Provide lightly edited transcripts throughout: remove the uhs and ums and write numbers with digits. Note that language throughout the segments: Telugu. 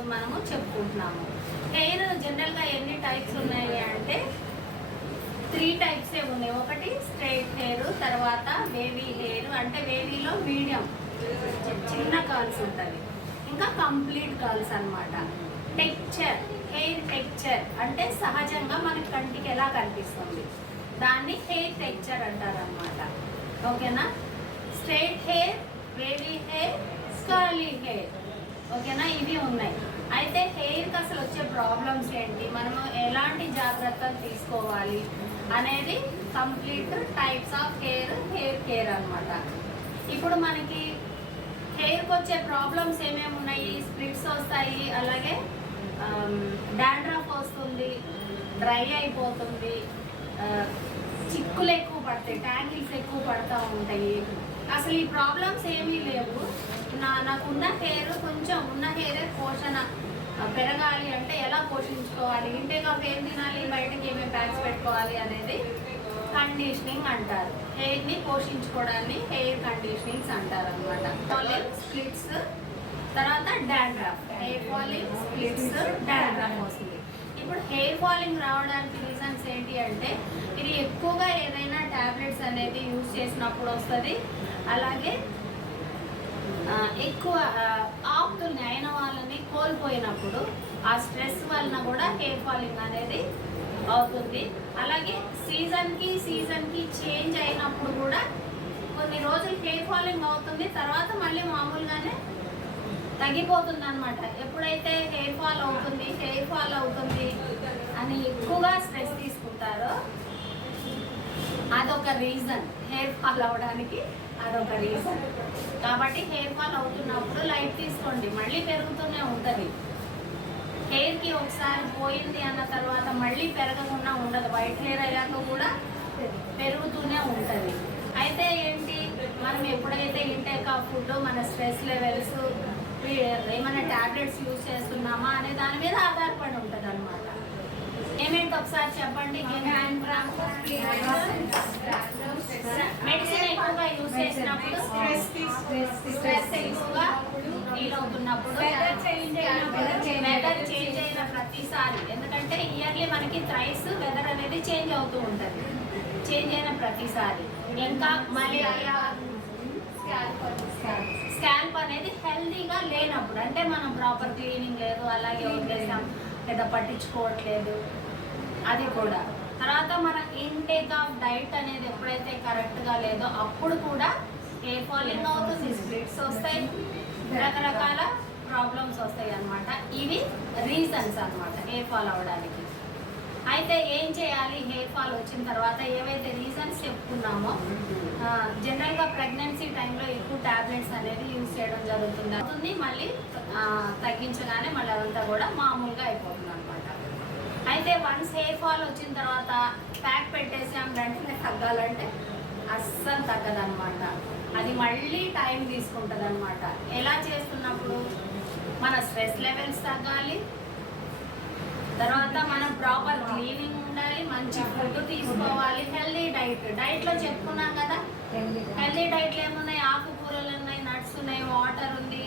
ఈరోజు మనము చెప్పుకుంటున్నాము. హెయిర్ జనరల్గా ఎన్ని టైప్స్ ఉన్నాయి అంటే 3 టైప్సే ఉన్నాయి. ఒకటి స్ట్రైట్ హెయిర్, తర్వాత వేవీ హెయిర్, అంటే వేవీలో మీడియం చిన్న కర్ల్స్ ఉంటుంది, ఇంకా కంప్లీట్ కర్ల్స్ అన్నమాట. టెక్చర్, హెయిర్ టెక్చర్ అంటే సహజంగా మనకి కంటికి ఎలా కనిపిస్తుంది దాన్ని హెయిర్ టెక్చర్ అంటారనమాట. ఓకేనా? Straight hair, wavy hair, curly hair, ఓకేనా? ఇవి ఉన్నాయి. అయితే హెయిర్కి అసలు వచ్చే ప్రాబ్లమ్స్ ఏంటి, మనము ఎలాంటి జాగ్రత్తలు తీసుకోవాలి అనేది complete types of hair care అనమాట. ఇప్పుడు మనకి హెయిర్కి వచ్చే ప్రాబ్లమ్స్ ఏమేమి ఉన్నాయి, స్ప్లిట్స్ వస్తాయి, అలాగే డాండ్రఫ్ వస్తుంది, డ్రై అయిపోతుంది, చిక్కులు ఎక్కువ పడతాయి, ట్యాంగిల్స్ ఎక్కువ పడుతూ ఉంటాయి. అసలు ఈ ప్రాబ్లమ్స్ ఏమీ లేవు. నాకున్న హెయిర్ కొంచెం ఉన్న హెయిరే పోషణ పెరగాలి అంటే ఎలా పోషించుకోవాలి, ఇంటేక్ ఆఫ్ ఏం తినాలి, బయటకి ఏమేమి ప్యాక్స్ పెట్టుకోవాలి అనేది కండిషనింగ్ అంటారు. హెయిర్ని పోషించుకోవడాన్ని హెయిర్ కండిషనింగ్స్ అంటారు అనమాట. ఫాలింగ్, స్ప్లిట్స్, తర్వాత dandruff. Hair falling, splits, dandruff వస్తుంది. ఇప్పుడు హెయిర్ ఫాలింగ్ రావడానికి రీజన్స్ ఏంటి అంటే ఇది ఎక్కువగా ఏదైనా టాబ్లెట్స్ అనేది యూజ్ చేసినప్పుడు వస్తుంది, అలాగే ఎక్కువ ఆప్తుల్ని అయిన వాళ్ళని కోల్పోయినప్పుడు ఆ స్ట్రెస్ వలన కూడా హెయిర్ ఫాలింగ్ అనేది అవుతుంది. అలాగే సీజన్కి చేంజ్ అయినప్పుడు కూడా కొన్ని రోజులు హెయిర్ ఫాలింగ్ అవుతుంది, తర్వాత మళ్ళీ మామూలుగానే తగ్గిపోతుంది అనమాట. ఎప్పుడైతే హెయిర్ ఫాల్ అవుతుంది అని ఎక్కువగా స్ట్రెస్ తీసుకుంటారో అదొక రీజన్, హెయిర్ ఫాల్ అవ్వడానికి అదొక రీజన్. కాబట్టి హెయిర్ ఫాల్ అవుతున్నప్పుడు లైట్ తీసుకోండి, మళ్ళీ పెరుగుతూనే ఉంటుంది. హెయిర్కి ఒకసారి పోయింది అన్న తర్వాత మళ్ళీ పెరగకుండా ఉండదు, వైట్ హెయిర్ అయ్యాక కూడా పెరుగుతూనే ఉంటుంది. అయితే ఏంటి, మనం ఎప్పుడైతే ఇంటేక్ ఆఫ్ ఫుడ్, మన స్ట్రెస్ లెవెల్స్, ఏమైనా ట్యాబ్లెట్స్ యూజ్ చేస్తున్నామా అనే దాని మీద ఆధారపడి ఉంటుంది అనమాట. ఏమేంటి ఒకసారి చెప్పండి. మెడిసిన్ ఎక్కువగా యూజ్ చేసినప్పుడు, స్ట్రెస్ ఎక్కువగా ఫీల్ అవుతున్నప్పుడు, వెదర్ చేంజ్ అయిన ప్రతిసారి, ఎందుకంటే ఇయర్లీ మనకి థ్రైస్ వెదర్ అనేది చేంజ్ అవుతూ ఉంటుంది, చేంజ్ అయిన ప్రతిసారి, ఇంకా మలేరియా, స్కాల్ప్ అనేది హెల్తీగా లేనప్పుడు, అంటే మనం ప్రాపర్ క్లీనింగ్ లేదు, అలాగే వదిలేసాం లేదా పట్టించుకోవట్లేదు, అది కూడా. తర్వాత మన ఇంటేక్ ఆఫ్ డైట్ అనేది ఎప్పుడైతే కరెక్ట్గా లేదో అప్పుడు కూడా హెయిర్ ఫాలింగ్ అవుతుంది, స్ప్లిట్స్ వస్తాయి, రకరకాల ప్రాబ్లమ్స్ వస్తాయి అన్నమాట. ఇవి రీజన్స్ అన్నమాట హెయిర్ ఫాల్ అవ్వడానికి. అయితే ఏం చేయాలి హెయిర్ ఫాల్ వచ్చిన తర్వాత, ఏవైతే రీజన్స్ చెప్పుకున్నామో, జనరల్గా ప్రెగ్నెన్సీ టైంలో ఎక్కువ ట్యాబ్లెట్స్ అనేది యూజ్ చేయడం జరుగుతుంది, మళ్ళీ తగ్గించగానే మళ్ళీ అదంతా కూడా మామూలుగా అయిపోతుంది అనమాట. అయితే వన్స్ హెయిర్ ఫాల్ వచ్చిన తర్వాత ప్యాక్ పెట్టేసాం వెంటనే తగ్గాలంటే అస్సలు తగ్గదనమాట, అది మళ్ళీ టైం తీసుకుంటుంది అనమాట. ఎలా చేస్తున్నప్పుడు మన స్ట్రెస్ లెవెల్స్ తగ్గాలి, తర్వాత మనం ప్రాపర్ క్లీనింగ్ ఉండాలి, మంచి ఫుడ్ తీసుకోవాలి, హెల్దీ డైట్లో చెప్పుకున్నాం కదా. హెల్దీ డైట్లో ఏమున్నాయి, ఆకుకూరలు ఉన్నాయి, నట్స్ ఉన్నాయి, వాటర్ ఉంది,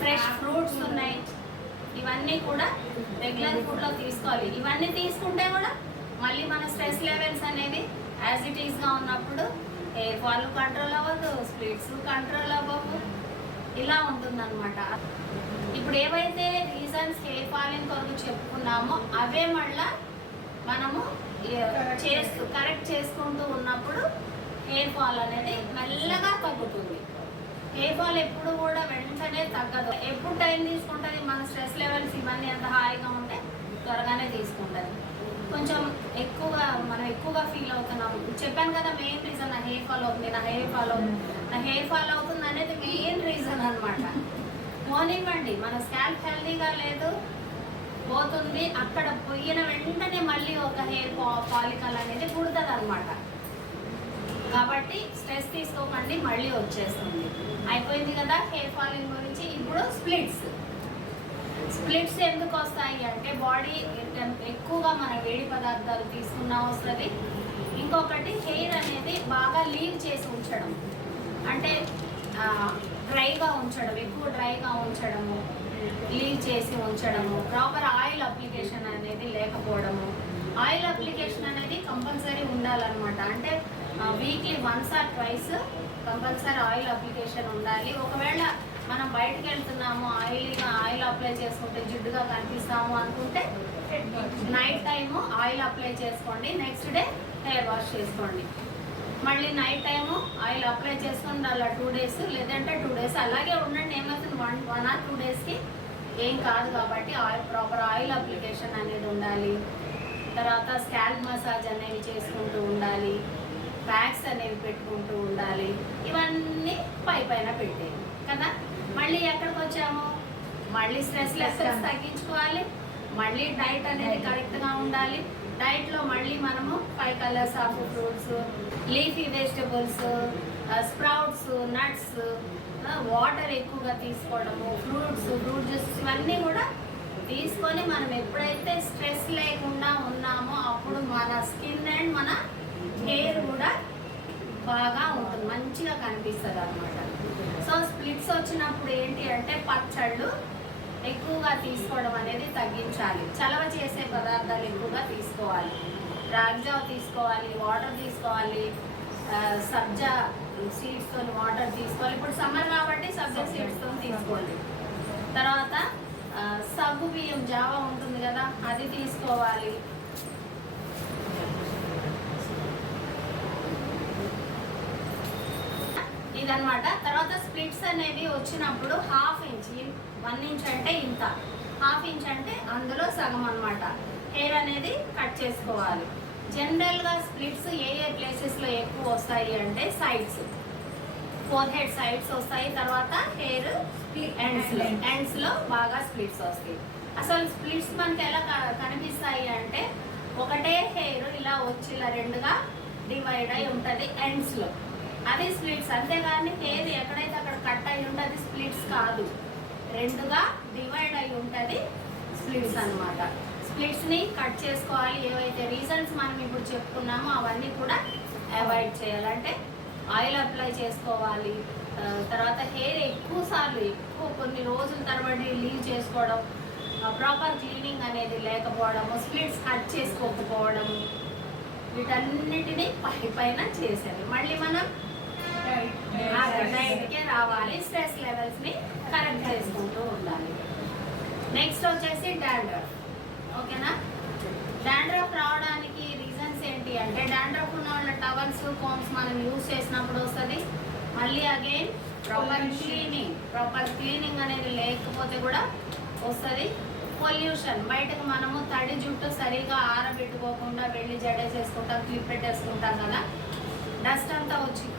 ఫ్రెష్ ఫ్రూట్స్ ఉన్నాయి, ఇవన్నీ కూడా రెగ్యులర్ ఫుడ్లో తీసుకోవాలి. ఇవన్నీ తీసుకుంటే కూడా మళ్ళీ మన స్ట్రెస్ లెవెల్స్ అనేవి యాజ్ ఇట్ ఈస్గా ఉన్నప్పుడు హెయిర్ ఫాల్ కంట్రోల్ అవ్వదు, స్ప్లిట్స్ కంట్రోల్ అవ్వవు, ఇలా ఉంటుందన్నమాట. ఇప్పుడు ఏవైతే రీజన్స్ హెయిర్ ఫాలింగ్ కొరకు చెప్పుకున్నామో అవే మళ్ళా మనము కరెక్ట్ చేసుకుంటూ ఉన్నప్పుడు హెయిర్ ఫాల్ అనేది మెల్లగా తగ్గుతుంది. హెయిర్ ఫాల్ ఎప్పుడు కూడా వెంటనే తగ్గదు, ఎప్పుడు టైం తీసుకుంటుంది, మన స్ట్రెస్ లెవెల్స్ ఇవన్నీ ఎంత హాయిగా ఉంటే త్వరగానే తీసుకుంటుంది. కొంచెం మనం ఎక్కువగా ఫీల్ అవుతున్నాం, చెప్పాను కదా మెయిన్ రీజన్ నా హెయిర్ ఫాల్ అవుతుంది, నా హెయిర్ ఫాల్ అవుతుంది అనేది మెయిన్ రీజన్ అనమాట. పోనివ్వండి, మన స్కాల్ప్ హెల్దీగా లేదు, పోతుంది, అక్కడ పోయిన వెంటనే మళ్ళీ ఒక హెయిర్ ఫాలికల్ అనేది పుడుతుంది అనమాట. కాబట్టి స్ట్రెస్ తీసుకోకండి, మళ్ళీ వచ్చేస్తుంది. అయిపోయింది కదా హెయిర్ ఫాలింగ్ గురించి. ఇప్పుడు స్ప్లిట్స్ ఎందుకు వస్తాయి అంటే బాడీ ఎక్కువగా మన వేడి పదార్థాలు తీసుకున్నా వస్తుంది. ఇంకొకటి హెయిర్ అనేది బాగా లీవ్ చేసి ఉంచడం, అంటే డ్రైగా ఉంచడం, ఎక్కువ డ్రైగా ఉంచడము, లీవ్ చేసి ఉంచడము, ప్రాపర్ ఆయిల్ అప్లికేషన్ అనేది లేకపోవడము. ఆయిల్ అప్లికేషన్ అనేది కంపల్సరీ ఉండాలన్నమాట. అంటే weekly once or twice compulsory oil application ఉండాలి. ఒకవేళ మనం బయటకు వెళ్తున్నాము ఆయిల్ అప్లై చేసుకుంటే జిడ్డుగా కనిపిస్తాము అనుకుంటే నైట్ టైము ఆయిల్ అప్లై చేసుకోండి, నెక్స్ట్ డే హెయిర్ వాష్ చేసుకోండి. మళ్ళీ నైట్ టైము ఆయిల్ అప్లై చేసుకుని అలా 2 days లేదంటే 2 days అలాగే ఉండండి. ఏమవుతుంది 1 or 2 daysకి ఏం కాదు. కాబట్టి ప్రాపర్ ఆయిల్ అప్లికేషన్ అనేది ఉండాలి. తర్వాత స్కాల్ప్ మసాజ్ అనేవి చేసుకుంటూ ఉండాలి, ప్యాక్స్ అనేవి పెట్టుకుంటూ ఉండాలి. ఇవన్నీ పైన పెట్టేవి కదా. మళ్ళీ ఎక్కడికి వచ్చాము, మళ్ళీ స్ట్రెస్ లెవెల్స్ తగ్గించుకోవాలి, మళ్ళీ డైట్ అనేది కరెక్ట్గా ఉండాలి. డైట్లో మళ్ళీ మనము 5 colors of fruits, leafy vegetables, sprouts, nuts, water ఎక్కువగా తీసుకోవడము, ఫ్రూట్ జ్యూస్ ఇవన్నీ కూడా తీసుకొని మనం ఎప్పుడైతే స్ట్రెస్ లేకుండా ఉన్నామో అప్పుడు మన స్కిన్ అండ్ మన హెయిర్ కూడా బాగా ఉంటుంది, మంచిగా కనిపిస్తుంది అనమాట. సో స్ప్లిట్స్ వచ్చినప్పుడు ఏంటి అంటే పచ్చళ్ళు ఎక్కువగా తీసుకోవడం అనేది తగ్గించాలి. చలవ చేసే పదార్థాలు ఎక్కువగా తీసుకోవాలి. రాగిజావ తీసుకోవాలి, వాటర్ తీసుకోవాలి, సబ్జా సీడ్స్తో వాటర్ తీసుకోవాలి. ఇప్పుడు సమ్మర్ కాబట్టి సబ్జా సీడ్స్తో తీసుకోండి. తర్వాత సగ్గు బియ్యం జావా ఉంటుంది కదా, అది తీసుకోవాలి. ఇదన్నమాట. తర్వాత స్ప్లిట్స్ అనేవి వచ్చినప్పుడు 1/2 inch, 1 inch అంటే ఇంత, 1/2 inch అంటే అందులో సగం అన్నమాట హెయిర్ అనేది కట్ చేసుకోవాలి. జనరల్గా స్ప్లిట్స్ ఏ ప్లేసెస్లో ఎక్కువ వస్తాయి అంటే సైడ్స్, ఫోర్ హెడ్ సైడ్స్ వస్తాయి. తర్వాత హెయిర్ ఎండ్స్లో బాగా స్ప్లిట్స్ వస్తాయి. అసలు స్ప్లిట్స్ మనకి ఎలా కనిపిస్తాయి అంటే ఒకటే హెయిర్ ఇలా వచ్చి ఇలా 2గా డివైడ్ అయి ఉంటుంది ఎండ్స్లో, అది స్ప్లిట్స్. అంతేగాని హెయిర్ ఎక్కడైతే అక్కడ కట్ అయి ఉంటుంది అది స్ప్లిట్స్ కాదు, 2గా డివైడ్ అయి ఉంటుంది స్ప్లిట్స్ అనమాట. స్ప్లిట్స్ని కట్ చేసుకోవాలి. ఏవైతే రీజన్స్ మనం ఇప్పుడు చెప్పుకున్నామో అవన్నీ కూడా అవాయిడ్ చేయాలంటే ఆయిల్ అప్లై చేసుకోవాలి. తర్వాత హెయిర్ ఎక్కువ కొన్ని రోజుల తరబడి లీవ్ చేసుకోవడం, ప్రాపర్ క్లీనింగ్ అనేది లేకపోవడము, స్ప్లిట్స్ కట్ చేసుకోకపోవడము, వీటన్నిటినీ పైన చేసేది. మళ్ళీ మనం డైట్కే రావాలి, స్ట్రెస్ లెవెల్స్ని కరెక్ట్ చేసుకుంటూ ఉండాలి. నెక్స్ట్ వచ్చేసి డాండ్రఫ్. ఓకేనా. డాండ్రఫ్ రావడానికి రీజన్స్ ఏంటి అంటే డాండ్రఫ్ ఉన్న వాళ్ళ టవల్స్, కోమ్స్ మనం యూజ్ చేసినప్పుడు వస్తుంది. మళ్ళీ అగైన్ ప్రాపర్ క్లీనింగ్ అనేది లేకపోతే కూడా వస్తుంది. పొల్యూషన్, బయటకు మనము తడి జుట్టు సరిగా ఆరబెట్టుకోకుండా వెళ్ళి జడేసేసుకుంటాం, క్లిప్ పెట్టేసుకుంటాం కదా, డస్ట్ అంతా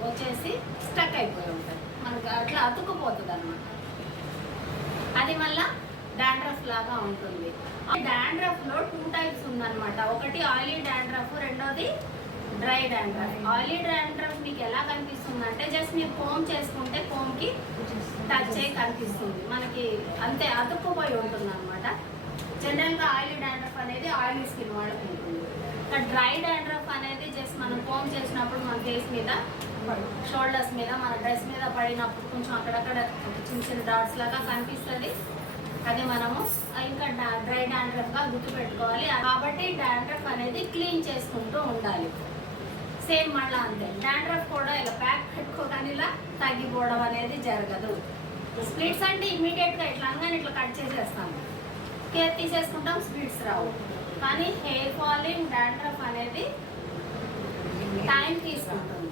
వచ్చేసి స్టక్ అయిపోయి ఉంటుంది, మనకి అట్లా అతుక్కుపోతుంది అనమాట. అది మళ్ళీ డాండ్రఫ్ లాగా ఉంటుంది. డాండ్రఫ్లో 2 types ఉందన్నమాట. ఒకటి ఆయిలీ డాండ్రఫ్, రెండోది డ్రై డాండ్రఫ్. ఆయిలీ డాండ్రఫ్ మీకు ఎలా కనిపిస్తుంది అంటే జస్ట్ మీరు కోమ్ చేసుకుంటే కోమ్కి టచ్ అయ్యి కనిపిస్తుంది, మనకి అంతే అతుక్కుపోయి ఉంటుంది అనమాట. జనరల్గా ఆయిలీ డాండ్రఫ్ అనేది ఆయిలీ స్కిన్ వాళ్ళకి ఉంటుంది. డ్రై డాండ్రఫ్ అనేది జస్ట్ మనం కోమ్ చేసినప్పుడు మన ఫేస్ మీద, షోల్డర్స్ మీద, మన డ్రెస్ మీద పడినప్పుడు కొంచెం అక్కడక్కడ చిన్న డాట్స్ లాగా కనిపిస్తుంది. అది మనము ఇంకా డ్రై డాండ్రఫ్గా గుర్తుపెట్టుకోవాలి. కాబట్టి డాండ్రఫ్ అనేది క్లీన్ చేసుకుంటూ ఉండాలి. సేమ్ మళ్ళీ అంతే, డాండ్రఫ్ కూడా ఇలా ప్యాక్ పెట్టుకోగానే ఇలా తగ్గిపోవడం అనేది జరగదు. స్ప్లిట్స్ అంటే ఇమీడియట్గా ఇట్లా అనగానే ఇట్లా కట్ చేసేస్తాము, కేర్ తీసేసుకుంటాం, స్ప్లిట్స్ రావు. కానీ హెయిర్ ఫాలింగ్, డాండ్రఫ్ అనేది టైం తీసుకుంటుంది.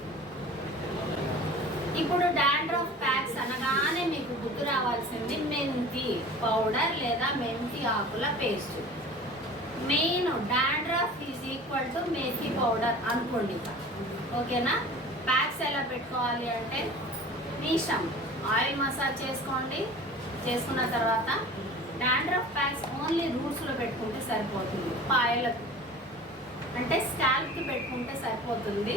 ఇప్పుడు డాండ్రఫ్ ప్యాక్స్ అనగానే మీకు గుర్తు రావాల్సింది మెంతి పౌడర్ లేదా మెంతి ఆకుల paste. Main dandruff is equal to మేథీ పౌడర్ అనుకోండి. ఓకేనా. ప్యాక్స్ ఎలా పెట్టుకోవాలి అంటే మీ ఇష్టం, ఆయిల్ మసాజ్ చేసుకోండి. చేసుకున్న తర్వాత డాండ్రఫ్ ప్యాక్స్ ఓన్లీ రూట్స్లో పెట్టుకుంటే సరిపోతుంది, పాయలకు అంటే స్కాల్ప్కి పెట్టుకుంటే సరిపోతుంది.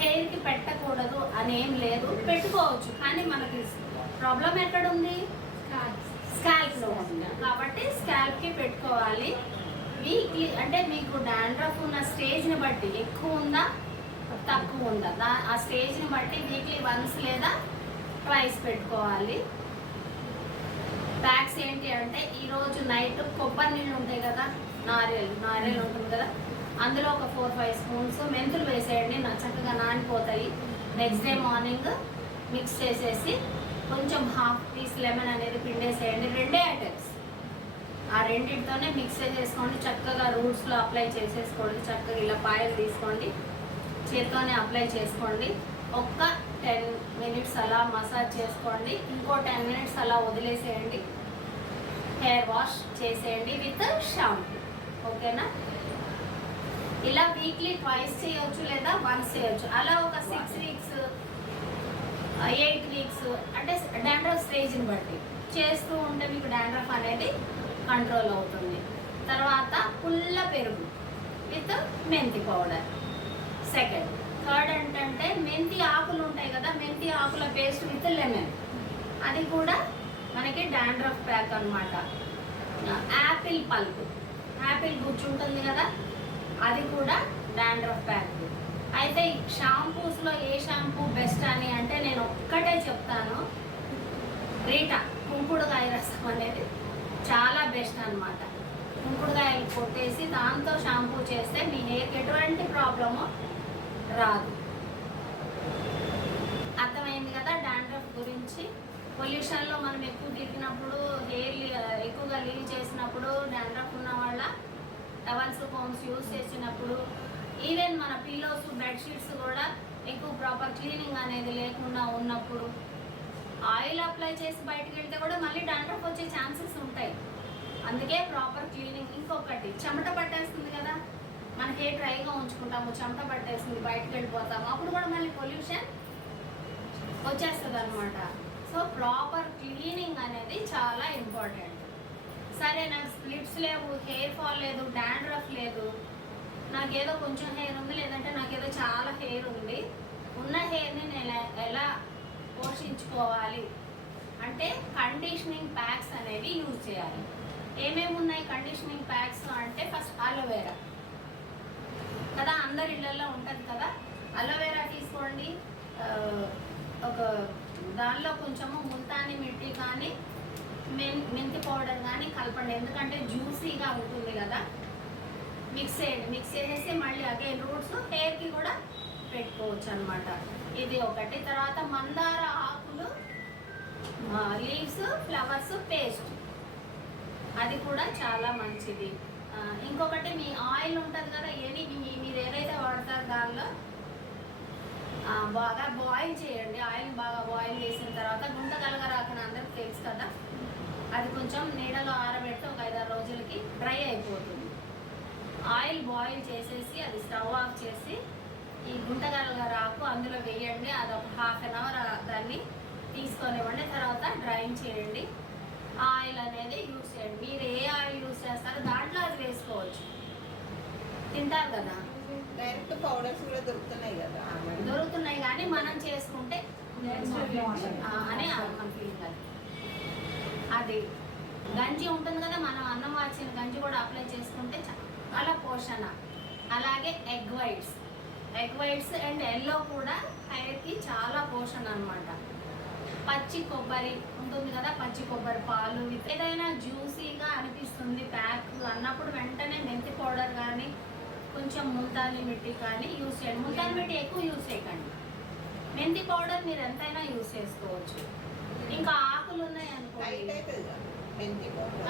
హెయిర్కి పెట్టకూడదు అనేం లేదు, పెట్టుకోవచ్చు. కానీ మనకి ప్రాబ్లం ఎక్కడ ఉంది, స్కాల్ప్లో ఉంది. కాబట్టి స్కాల్ప్కి పెట్టుకోవాలి. వీక్లీ అంటే మీకు డాండ్రఫ్ ఉన్న స్టేజ్ని బట్టి ఎక్కువ ఉందా తక్కువ ఉందా ఆ స్టేజ్ని బట్టి వీక్లీ వన్స్ లేదా ట్వైస్ పెట్టుకోవాలి. ప్యాక్స్ స్నాక్స్ ఏంటి అంటే ఈరోజు నైట్ కొబ్బరి నీళ్ళు ఉంటాయి కదా, నారియల్ ఉంటుంది కదా, అందులో ఒక 4-5 స్పూన్స్ మెంతులు వేసేయండి, చక్కగా నానిపోతాయి. నెక్స్ట్ డే మార్నింగ్ మిక్స్ చేసేసి కొంచెం ½ పీస్ లెమన్ అనేది పిండేసేయండి. 2 ఐటమ్స్, ఆ రెండింటితోనే మిక్స్ చేసేసుకోండి. చక్కగా రూట్స్లో అప్లై చేసేసుకోండి. చక్కగా ఇలా పాయలు తీసుకోండి, చేతితోనే అప్లై చేసుకోండి. ఒక్క 10 మినిట్స్ అలా మసాజ్ చేసుకోండి. ఇంకో 10 మినిట్స్ అలా వదిలేసేయండి. హెయిర్ వాష్ చేసేయండి విత్ షాంపూ. ఓకేనా? ఇలా వీక్లీ 2 చేయొచ్చు లేదా 1 చేయొచ్చు. అలా ఒక 6 వీక్స్ 8 వీక్స్ అంటే డాండ్రఫ్ స్టేజ్ని బట్టి చేస్తూ ఉంటే మీకు డాండ్రఫ్ అనేది కంట్రోల్ అవుతుంది. తర్వాత పుల్ల పెరుగు విత్ మెంతి పౌడర్. సెకండ్. థర్డ్ ఏంటంటే మెంతి ఆకులు ఉంటాయి కదా, మెంతి ఆకుల పేస్ట్ విత్ లెమన్, అది కూడా మనకి డాండ్రఫ్ ప్యాక్ అనమాట. యాపిల్ పల్ప్, యాపిల్ గుజ్జు ఉంటుంది కదా, అది కూడా డాండ్రఫ్ ప్యాక్. అయితే షాంపూస్లో ఏ షాంపూ బెస్ట్ అని అంటే నేను ఒక్కటే చెప్తాను, రీటా కుంకుడుకాయ రసం అనేది చాలా బెస్ట్ అనమాట. కుంకుడుకాయలు కొట్టేసి దాంతో షాంపూ చేస్తే మీ హెయిర్కి ఎటువంటి ప్రాబ్లము రాదు. అర్థమైంది కదా డాండ్రఫ్ గురించి. పొల్యూషన్లో మనం ఎక్కువ తిరిగినప్పుడు, హెయిర్ ఎక్కువగా లీవ్ చేసినప్పుడు, డాండ్రఫ్ ఉన్న వాళ్ళ టవల్స్ కోమ్స్ యూజ్ చేసినప్పుడు, ఈవెన్ మన పిల్లోస్ బెడ్షీట్స్ కూడా ఎక్కువ ప్రాపర్ క్లీనింగ్ అనేది లేకుండా ఉన్నప్పుడు, ఆయిల్ అప్లై చేసి బయటకు వెళ్తే కూడా మళ్ళీ డాండ్రఫ్ వచ్చే ఛాన్సెస్ ఉంటాయి. అందుకే ప్రాపర్ క్లీనింగ్. ఇంకొకటి, చెమట పట్టేస్తుంది కదా, మన హెయిర్ డ్రైగా ఉంచుకుంటాము, చెమట పట్టేస్తుంది, బయటకు వెళ్ళిపోతాము, అప్పుడు కూడా మళ్ళీ పొల్యూషన్ వచ్చేస్తుంది అనమాట. సో ప్రాపర్ క్లీనింగ్ అనేది చాలా ఇంపార్టెంట్. సరే, నాకు స్ప్లిట్స్ లేవు, హెయిర్ ఫాల్ లేదు, డాండ్రఫ్ లేదు, నాకేదో కొంచెం హెయిర్ ఉంది, లేదంటే నాకేదో చాలా హెయిర్ ఉంది, ఉన్న హెయిర్ని నేను ఎలా పోషించుకోవాలి అంటే కండిషనింగ్ ప్యాక్స్ అనేవి యూజ్ చేయాలి. ఏమేమి ఉన్నాయి కండిషనింగ్ ప్యాక్స్ అంటే, ఫస్ట్ అలోవెరా కదా, అందరి ఇళ్ళల్లో ఉంటుంది కదా, అలోవెరా తీసుకోండి. ఒక దానిలో కొంచెము ముల్తానీ మిట్టి కానీ మెంతి పౌడర్ కానీ కలపండి, ఎందుకంటే జ్యూసీగా ఉంటుంది కదా. మిక్స్ చేయండి. మిక్స్ చేసేసి మళ్ళీ అగైన్ రూట్స్ హెయిర్కి కూడా పెట్టుకోవచ్చు అనమాట. ఇది ఒకటి. తర్వాత మందార ఆకులు, లీవ్స్, ఫ్లవర్స్ పేస్ట్, అది కూడా చాలా మంచిది. ఇంకొకటి, మీ ఆయిల్ ఉంటుంది కదా, మీరు ఏదైతే వాడతారో దానిలో బాగా బాయిల్ చేయండి. ఆయిల్ బాగా బాయిల్ చేసిన తర్వాత గుంట కలగరాకని అందరికి తెలుసు కదా, అది కొంచెం నీడలో ఆరబెడితే ఒక 5-6 రోజులకి డ్రై అయిపోతుంది. ఆయిల్ బాయిల్ చేసేసి అది స్టవ్ ఆఫ్ చేసి ఈ గుంట కలగరాకు అందులో వేయండి. అది ఒక 1/2 అవర్ దాన్ని తీసుకొనివ్వండి. తర్వాత డ్రైన్ చేయండి. ఆయిల్ అనేది యూజ్ చేయండి. మీరు ఏ ఆయిల్ యూజ్ చేస్తారో దాంట్లో అది వేసుకోవచ్చు. తింటారు కదా, డైరెక్ట్ పౌడర్స్ కూడా దొరుకుతున్నాయి కదా, దొరుకుతున్నాయి కానీ మనం చేసుకుంటే అని మన ఫీలింగ్. అది గంజి ఉంటుంది కదా, మనం అన్నం వాచిన గంజి కూడా అప్లై చేసుకుంటే చాలా పోషణ. అలాగే ఎగ్ వైట్స్ అండ్ ఎల్లో కూడా హెయిర్కి చాలా పోషణ అనమాట. పచ్చి కొబ్బరి ఉంటుంది కదా, పచ్చి కొబ్బరి పాలు, ఏదైనా జ్యూసీగా అనిపిస్తుంది ప్యాక్ అన్నప్పుడు వెంటనే మెంతి పౌడర్ కానీ కొంచెం ముల్తానీ మిట్టి కానీ యూజ్ చేయండి. ముల్తానీ మిట్టి ఎక్కువ యూజ్ చేయకండి, మెంతి పౌడర్ మీరు ఎంతైనా యూజ్ చేసుకోవచ్చు. ఇంకా ఆకులు ఉన్నాయి అనుకోండి,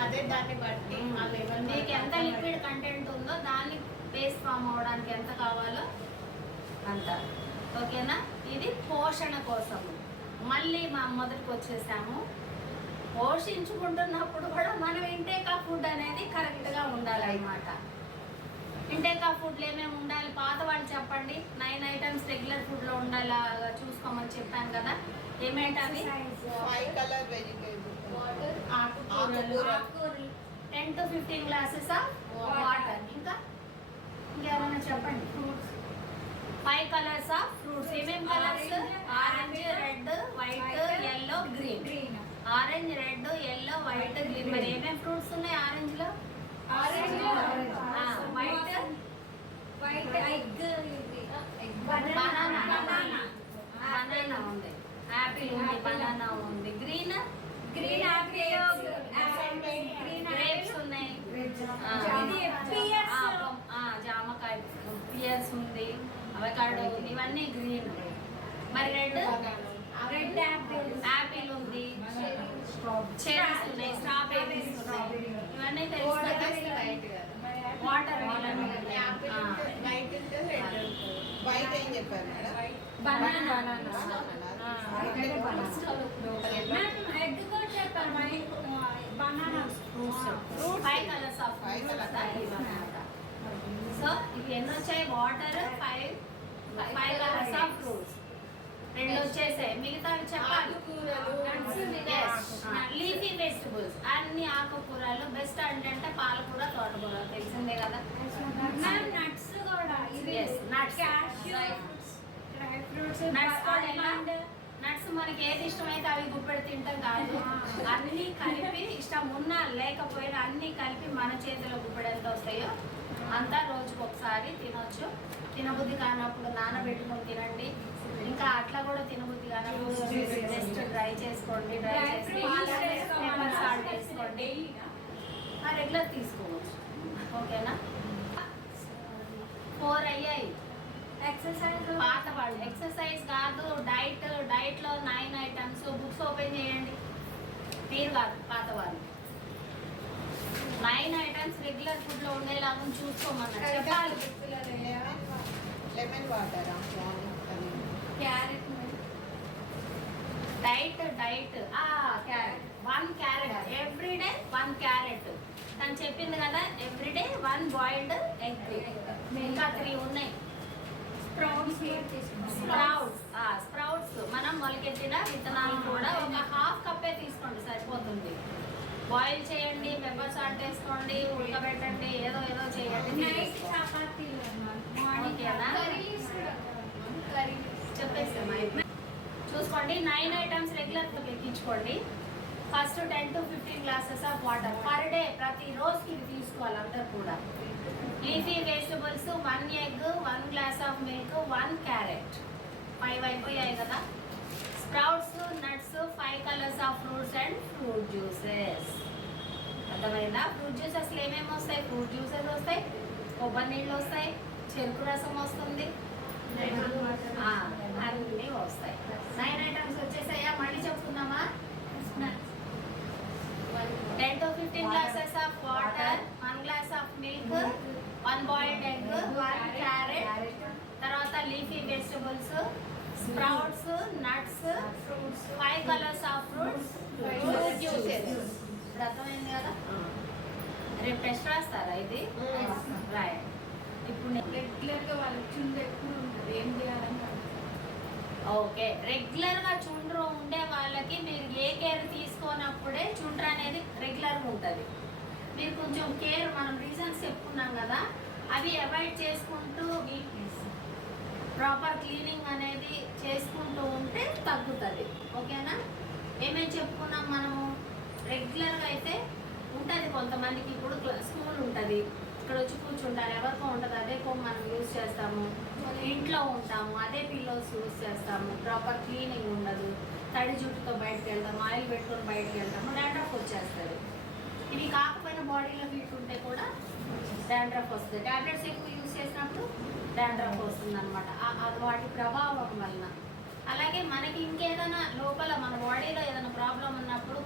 అదే దాన్ని బట్టి మీకు ఎంత లిక్విడ్ కంటెంట్ ఉందో దాన్ని పేస్ట్ ఫామ్ అవడానికి ఎంత కావాలో అంత. ఓకేనా? ఇది పోషణ కోసము. మళ్ళీ మా మొదటికి వచ్చేసాము. పోషించుకుంటున్నప్పుడు కూడా మనం ఇంటేక్ ఆఫ్ ఫుడ్ అనేది కరెక్ట్గా ఉండాలన్నమాట. ఇంటేక్ ఆఫ్ ఫుడ్లో ఏమేమి ఉండాలి, పాత వాళ్ళు చెప్పండి. 9 ఐటమ్స్ రెగ్యులర్ ఫుడ్లో ఉండాలా చూసుకోమని చెప్పాను కదా. ఏమేంటవి? 5 కలర్ వెజిటేబుల్, ఆకుకూరలు, 10 to 15 గ్లాసెస్ ఆఫ్ వాటర్. ఇంకేమైనా చెప్పండి. Fruits, 5 colours of fruits. ఏమేమి colours? Orange, red, white, yellow, green. Orange, red, yellow, white, green. మరి ఏమేమి ఫ్రూట్స్ ఉన్నాయి ఆరెంజ్ లో? బనానా ఉంది, యాపిల్ ఉంది, బనానా ఉంది. గ్రీన్ యాపిల్, ఇవన్నీ గ్రీన్. మరి రెడ్ యాపిల్ ఉంది, చెరీస్ ఉన్నాయి, స్ట్రాబెర్రీస్ ఉన్నాయి. ఇవన్నీ తెలుసు కదా. వాటర్ మిలన్, వైట్ ఏం చెప్పారు మేడం? బనానా, ఎగ్ కూడా చెప్పారు. Banana fruits, 5 colours of fruits కదా ఇవన్నమాట. సో ఇవి ఎన్ని వచ్చాయి? వాటర్ 5 కలర్స్ ఆఫ్ ఫ్రూట్స్ 2 వచ్చేసాయి. మిగతావి చెప్పాలి. లీఫీ వెజిటబుల్స్ అన్ని ఆకుకూరలు బెస్ట్ అంటే పాలకూర, తోటకూర తెలిసిందే కదా. నట్స్ కూడా నట్స్ నట్స్ నట్స్ మనకి ఏది ఇష్టమైతే అవి గుప్పెడు తింటాం కాదు. అన్ని కలిపి ఇష్టం ఉన్నా లేకపోయినా అన్ని కలిపి మన చేతిలో గుప్పెడు ఎంత వస్తాయో అంతా రోజుకు ఒకసారి తినొచ్చు. తినబుద్ధి కానప్పుడు నానబెట్టుకొని తినండి. ఇంకా అట్లా కూడా తినబుద్ధి కానప్పుడు జస్ట్ డ్రై చేసుకోండి. డ్రై చేసి పెప్పర్ సాల్ట్ వేసుకోండి. రెగ్యులర్ తీసుకోవచ్చు. ఓకేనా? 4 అయ్యాయి. ఎక్సర్సైజ్ పాత వాళ్ళు ఎక్సర్సైజ్ కాదు, డైట్ లో 9 ఐటమ్స్. బుక్స్ ఓపెన్ చేయండి. మీరు కాదు, పాత వాళ్ళు. 9 ఐటమ్స్ రెగ్యులర్ ఫుడ్ లో ఉండేలాగా చూసుకోమన్నారు. చెప్పాలి. Lemon water carrot diet carrot 1 carrot everyday 1 carrot. తను చెప్పింది కదా, ఎవ్రీడే 1 బాయిల్డ్ ఎగ్. ఇంకా 3 ఉన్నాయి. స్ప్రౌట్స్ మనం మొలకెత్తిన విత్తనాలు కూడా ఒక హాఫ్ కప్పే తీసుకోండి, సరిపోతుంది. బాయిల్ చేయండి, పెప్పర్ సాల్ట్ వేసుకోండి, ఉడకబెట్టండి, ఏదో చేయండి. ఓకేనా? చెప్పేసామా? చూసుకోండి. 9 ఐటమ్స్ రెగ్యులర్ ఎక్కించుకోండి. First 10 to 15 glasses of water per day. ప్రతి రోజుకి ఇవి తీసుకోవాలి అందరు కూడా. Leafy vegetables 1 egg, 1 glass of milk, 1 carrot. 5 అయిపోయాయి కదా. Sprouts, nuts, 5 colours of fruits and fruit juices. అర్థమైందా? ఫ్రూట్ జ్యూసెస్ ఏమేమి వస్తాయి? ఫ్రూట్ జ్యూసెస్ వస్తాయి, కొబ్బరి నీళ్ళు వస్తాయి, చెరుకు రసం వస్తుంది, అన్నీ వస్తాయి. 9 ఐటమ్స్ వచ్చేసాయా? మళ్ళీ చెప్తున్నామా? 10 to 15 glasses of water, 1 glass of milk, 1 boiled egg, 1 carrot. తర్వాత leafy vegetables, sprouts, nuts, 5 colours of fruits, fruit juices. ఇప్పుడు అర్థమైంది కదా? రేపు టెస్ట్ రాస్తారా ఇది? రాయండి. ఇప్పుడు రెగ్యులర్ గా వాళ్ళకి చుండ్రు ఎక్కువ ఉంటుంది. ఏం చేయాలని ఓకే, రెగ్యులర్ గా చుండ్రు ఉండే వాళ్ళకి మీరు ఏ కేర్ తీసుకోనప్పుడే చుండ్రు అనేది రెగ్యులర్ గా ఉంటుంది. మీరు కొంచెం కేర్, మనం రీజన్స్ చెప్పుకున్నాం కదా, అవి అవాయిడ్ చేసుకుంటూ ప్రాపర్ క్లీనింగ్ అనేది చేసుకుంటూ ఉంటే తగ్గుతుంది. ఓకేనా? ఏమేమి చెప్పుకున్నాం మనము? రెగ్యులర్గా అయితే ఉంటుంది కొంతమందికి. ఇప్పుడు స్కూల్ ఉంటుంది, ఇక్కడ వచ్చి కూర్చుంటారు, ఎవరికో ఉంటుంది, అదే కోమ్ మనం యూజ్ చేస్తాము. ఇంట్లో ఉంటాము, అదే పిల్లోస్ యూజ్ చేస్తాము. ప్రాపర్ క్లీనింగ్ ఉండదు. తడి జుట్టుతో బయటకు వెళ్తాము, ఆయిల్ పెట్టుకొని బయటకు వెళ్తాము, డాండ్రఫ్ వచ్చేస్తుంది. ఇవి కాకపోయినా బాడీలో హీట్ ఉంటే కూడా డాండ్రఫ్ వస్తుంది. టాబ్లెట్స్ ఎక్కువ యూజ్ చేసినప్పుడు డాండ్రఫ్ వస్తుంది అనమాట. అది వాటి ప్రభావం వలన. అలాగే మనకి ఇంకేదైనా లోపల మన బాడీలో ఏదైనా ప్రాబ్లం ఉన్నప్పుడు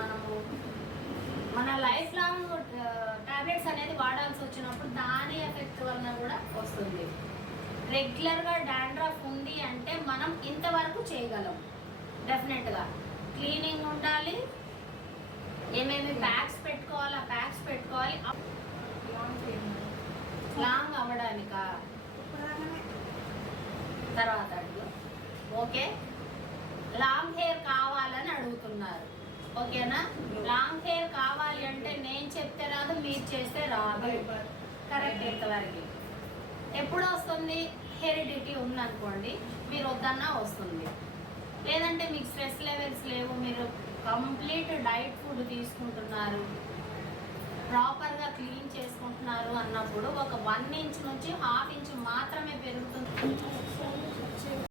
మనము మన లైఫ్ లాంగ్ టాబ్లెట్స్ అనేది వాడాల్సి వచ్చినప్పుడు దాని ఎఫెక్ట్ వలన కూడా వస్తుంది. రెగ్యులర్గా డాండ్రఫ్ ఉంది అంటే మనం ఇంతవరకు చేయగలం. డెఫినెట్గా క్లీనింగ్ ఉండాలి, ఏమేమి ప్యాక్స్ పెట్టుకోవాలి, ఆ ప్యాక్స్ పెట్టుకోవాలి. లాంగ్ అవ్వడానికా? తర్వాత అడుగు. ఓకే, లాంగ్ హెయిర్ కావాలని అడుగుతున్నారు. ఓకేనా? లాంగ్ హెయిర్ కావాలి అంటే నేను చెప్తే రాదు, మీరు చేస్తే రాదు. కరెక్ట్. ఎంతవరకు ఎప్పుడు వస్తుంది? హెరిడిటీ ఉందనుకోండి, మీరు వద్దన్నా వస్తుంది. లేదంటే మీకు స్ట్రెస్ లెవెల్స్ లేవు, మీరు కంప్లీట్ డైట్ ఫుడ్ తీసుకుంటున్నారు, ప్రాపర్గా క్లీన్ చేసుకుంటున్నారు అన్నప్పుడు ఒక 1 ఇంచ్ నుంచి 1/2 ఇంచ్ మాత్రమే పెరుగుతుంది.